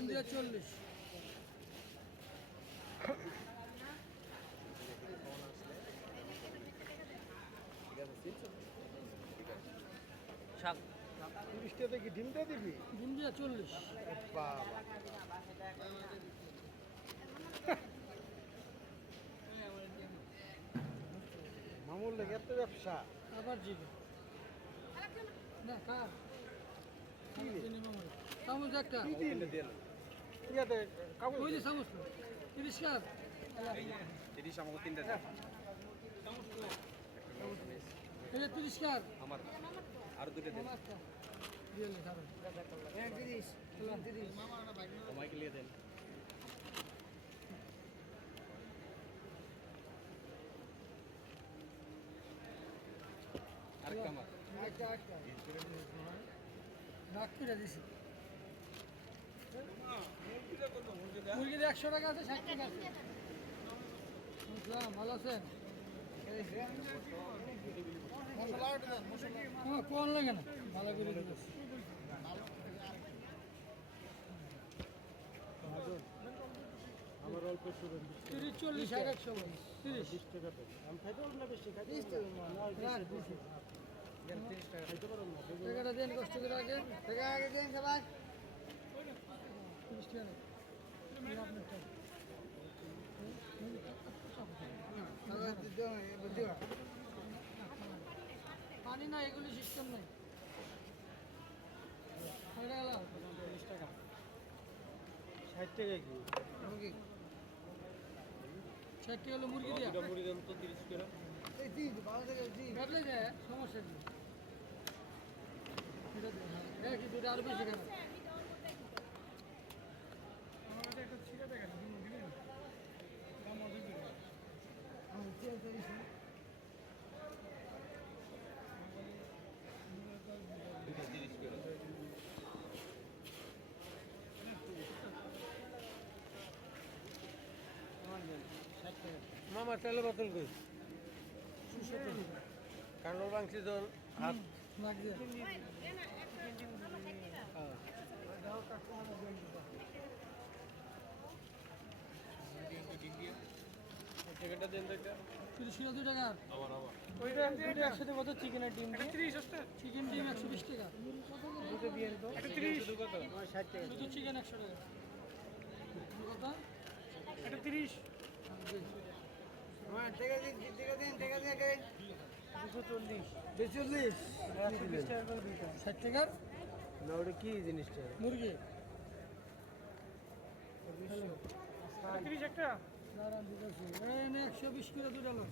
India 40। সাত 30 টাকা কি ডিমটা দিবি? ইন্ডিয়া 40। বাবা মামুর লেগে এত ব্যবসা আবার জিগে না কার কি রে? চামচ একটা কি দিন ইয়াতে কাগজ ওই যে চামচ 30 কার 30 আমাকে 3টা দেন এই যে 30 কার আমার আর 2টা দেন দিয়ে নে খাবেন 30 আমাকে লিয়ে দেন আর কামার একটা রাখ করে দিছি মুরগির 100 টাকা আছে 60 টাকা আছে বুঝলাম ভালো আছেন কোন লাগে না ভালো করে দিয়েছি আমার অল্প শুরু 30 40 আর 100 30 20 টাকা আমি খাইতে পারবো না বেশি খাইতে 30 টাকা খাইতে পারবো না টাকাটা দেন কষ্ট করে আগে টাকা আগে দেন সবাই 30 টাকা নেই আপনার টাকা পানি না এগুলি সিস্টেম নেই 30 টাকা 60 টাকা কি মুরগি 60 টাকা হলো মুরগি দিয়া মুড়ি দাম তো 30 টাকা কাটলে যায় সমস্যা কি এটা দেন কি দুটো আরো বেশি কেন আমাদের একটা ছিড়ে দেখা দিবেন দাম অধিক দিবেন আমি চেঞ্জ করেছি মামা তেলে বোতল কই কারণ বাংশি জন হাত লাগছে টাকাটা দেন তো এটা 30 কিলো 2 টাকা আবার ওইটা একসাথে কত চিকেন আর ডিম 30 আছে চিকেন ডিম 120 টাকা দুটো দিয়ে দাও 30 কত 60 টাকা শুধু চিকেন 100 টাকা কত এটা 30 হ্যাঁ টাকা দিন 240 টাকা করে দিতে 60 টাকা না ওটা কি জিনিসটা মুরগি 30 একটা না না দিতেছি এনে 120 করে দুটো লোক